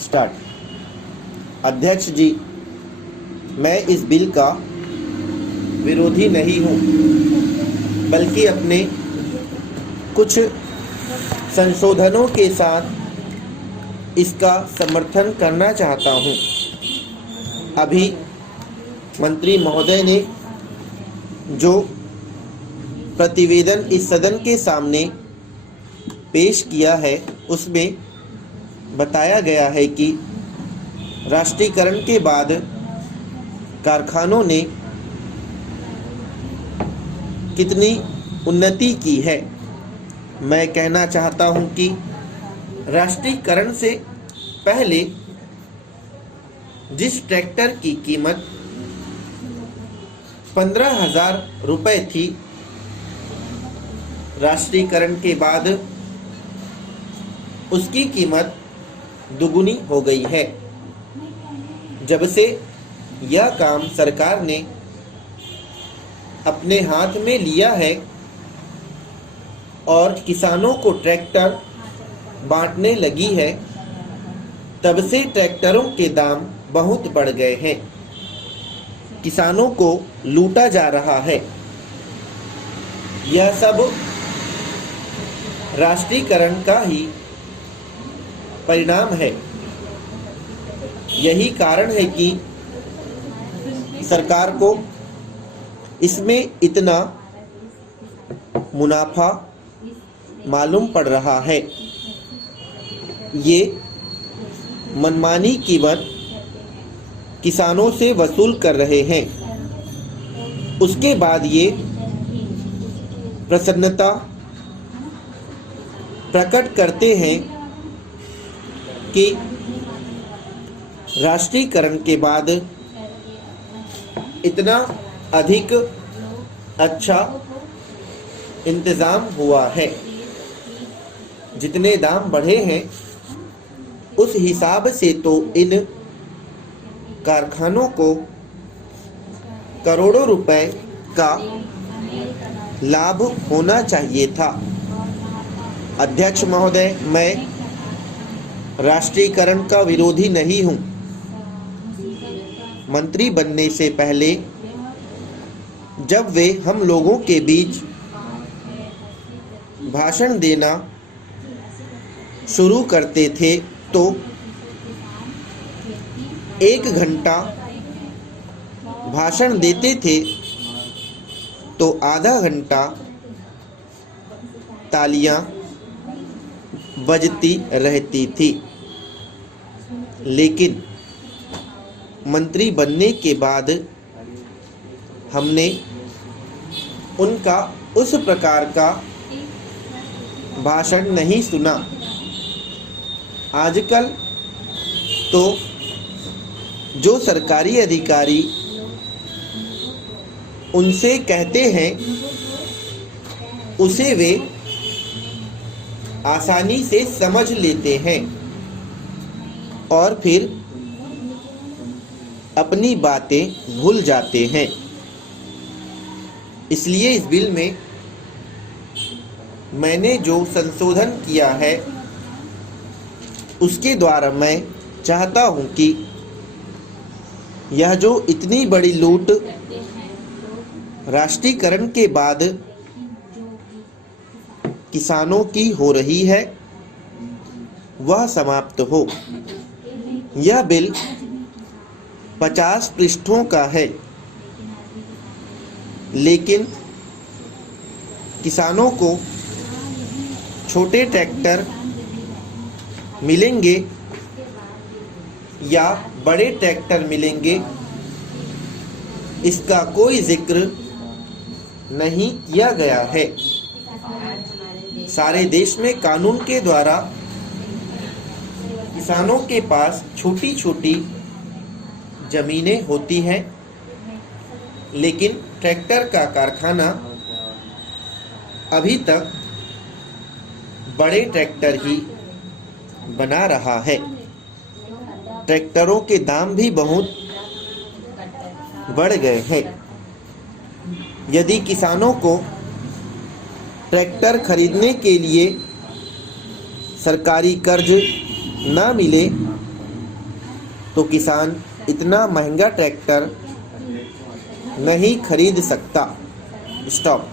Start. अध्यक्ष जी, मैं इस बिल का विरोधी नहीं हूँ, बल्कि अपने कुछ संशोधनों के साथ इसका समर्थन करना चाहता हूँ। अभी मंत्री महोदय ने जो प्रतिवेदन इस सदन के सामने पेश किया है, उसमें बताया गया है कि राष्ट्रीयकरण के बाद कारखानों ने कितनी उन्नति की है। मैं कहना चाहता हूं कि राष्ट्रीयकरण से पहले जिस ट्रैक्टर की कीमत 15,000 रुपये थी, राष्ट्रीयकरण के बाद उसकी कीमत दुगुनी हो गई है। जब से यह काम सरकार ने अपने हाथ में लिया है और किसानों को ट्रैक्टर बांटने लगी है, तब से ट्रैक्टरों के दाम बहुत बढ़ गए हैं। किसानों को लूटा जा रहा है। यह सब राष्ट्रीयकरण का ही परिणाम है। यही कारण है कि सरकार को इसमें इतना मुनाफा मालूम पड़ रहा है। ये मनमानी कीमत किसानों से वसूल कर रहे हैं। उसके बाद ये प्रसन्नता प्रकट करते हैं कि राष्ट्रीयकरण के बाद इतना अधिक अच्छा इंतज़ाम हुआ है। जितने दाम बढ़े हैं, उस हिसाब से तो इन कारखानों को करोड़ों रुपए का लाभ होना चाहिए था। अध्यक्ष महोदय, मैं राष्ट्रीयकरण का विरोधी नहीं हूँ। मंत्री बनने से पहले जब वे हम लोगों के बीच भाषण देना शुरू करते थे, तो 1 घंटा भाषण देते थे तो आधा घंटा तालियां बजती रहती थी। लेकिन मंत्री बनने के बाद हमने उनका उस प्रकार का भाषण नहीं सुना। आजकल तो जो सरकारी अधिकारी उनसे कहते हैं, उसे वे आसानी से समझ लेते हैं और फिर अपनी बातें भूल जाते हैं। इसलिए इस बिल में मैंने जो संशोधन किया है, उसके द्वारा मैं चाहता हूं कि यह जो इतनी बड़ी लूट राष्ट्रीयकरण के बाद किसानों की हो रही है, वह समाप्त हो। यह बिल 50 पृष्ठों का है, लेकिन किसानों को छोटे ट्रैक्टर मिलेंगे या बड़े ट्रैक्टर मिलेंगे, इसका कोई जिक्र नहीं किया गया है। सारे देश में कानून के द्वारा किसानों के पास छोटी छोटी जमीनें होती हैं, लेकिन ट्रैक्टर का कारखाना अभी तक बड़े ट्रैक्टर ही बना रहा है। ट्रैक्टरों के दाम भी बहुत बढ़ गए हैं। यदि किसानों को ट्रैक्टर खरीदने के लिए सरकारी कर्ज ना मिले तो किसान इतना महंगा ट्रैक्टर नहीं खरीद सकता। स्टॉप।